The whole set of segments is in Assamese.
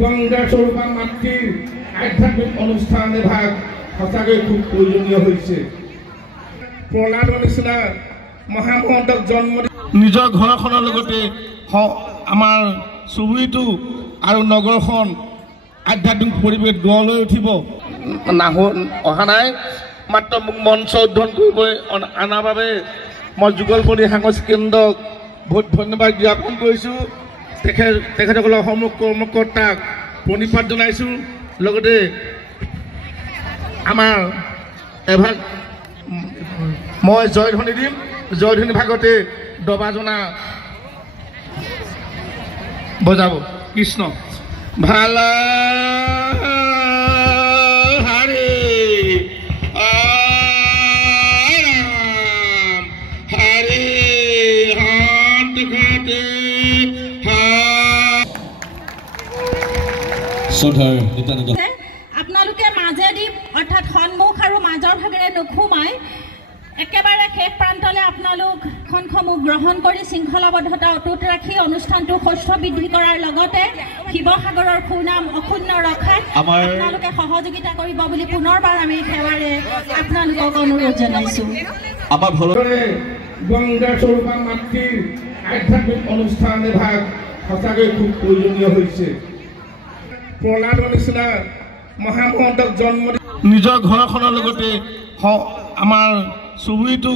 গংগা স্বৰূপা মাতৃৰ আধ্যাত্মিক অনুষ্ঠান এভাগ সঁচাকৈ খুব প্ৰয়োজনীয় হৈছে। প্ৰহ্লাদৰ নিচিনা মহামহন্তক জন্ম নিজৰ ঘৰখনৰ লগতে আমাৰ চুবুৰীটো আৰু নগৰখন আধ্যাত্মিক পৰিৱেশ গঢ়লৈ উঠিব। অহা নাই, মাত্ৰ মোক মঞ্চ উদ্বোধন কৰিব অনাৰ বাবে মই যুগলপল্লী সাংস্কৃতিক কেন্দ্ৰক বহুত ধন্যবাদ জ্ঞাপন কৰিছোঁ। তেখেতসকলৰ সমূহ কৰ্মকৰ্তাক প্ৰণিপাত জনাইছোঁ। লগতে আমাৰ এভাগ মই জয়ধ্বনি দিম। জয়ধ্বনি ভাগতে দবাজনা বজাব। কৃষ্ণ ভালা হাৰে হাৰে হাত ঘাটে আপোনালোকে মাজেদি অৰ্থাৎ সন্মুখ আৰু মাজৰ ভাগেৰে নোসোমাই একেবাৰে শেষ প্ৰান্তলৈ আপোনালোক খনসমূহ গ্ৰহণ কৰি শৃংখলাবদ্ধতা অটুট ৰাখি অনুষ্ঠানটো সুস্থ বৃদ্ধি কৰাৰ লগতে শিৱসাগৰৰ সুনাম অক্ষুণ্ণ ৰখাত আপোনালোকে সহযোগিতা কৰিব বুলি পুনৰবাৰ আমি সেৱাৰে আপোনালোকক অনুৰোধ জনাইছোঁ। আমাৰ ভলৰে গংগা স্বৰূপা মাতৃৰ আধ্যাত্মিক অনুষ্ঠান এভাগ সঁচাকৈ খুব প্ৰয়োজনীয় হৈছে। প্ৰহ্লাদৰ নিচিনা মহামহন্তক জন্ম নিজৰ ঘৰখনৰ লগতে আমাৰ চুবুৰীটো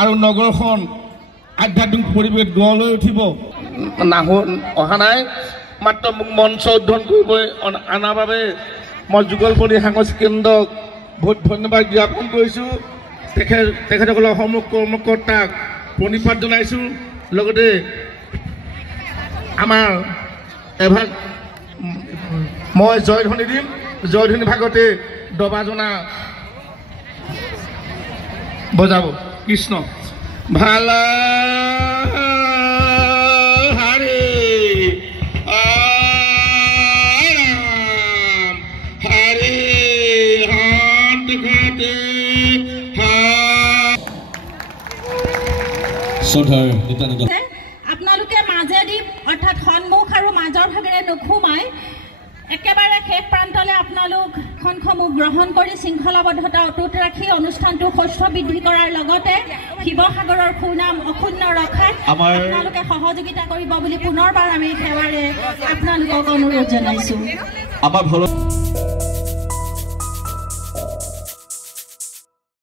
আৰু নগৰখন আধ্যাত্মিক পৰিৱেশ গঢ়লৈ উঠিব। অহা নাই, মাত্ৰ মোক মঞ্চ উদ্বোধন কৰিব অনাৰ বাবে মই যুগলপল্লী সাংস্কৃতিক কেন্দ্ৰক বহুত ধন্যবাদ জ্ঞাপন কৰিছোঁ। তেখেতসকলৰ সমূহ কৰ্মকৰ্তাক প্ৰণিপাত জনাইছোঁ। লগতে আমাৰ এভাগ মই জয়ধ্বনি দিম। জয়ধ্বনি ভাগতে দবাজনা বজাব। কৃষ্ণ ভালা হাৰে হাৰে হাত ঘাটে আপোনালোকে মাজেদি অৰ্থাৎ সন্মুখ আৰু মাজৰ ভাগেৰে নোসোমাই একেবাৰে শেষ প্ৰান্তলৈ আপোনালোক খনসমূহ গ্ৰহণ কৰি শৃংখলাবদ্ধতা অটুট ৰাখি অনুষ্ঠানটো সুস্থ বৃদ্ধি কৰাৰ লগতে শিৱসাগৰৰ সুনাম অক্ষুণ্ণ ৰখাত আপোনালোকে সহযোগিতা কৰিব বুলি পুনৰবাৰ আমি সেৱাৰে আপোনালোকক অনুৰোধ জনাইছোঁ।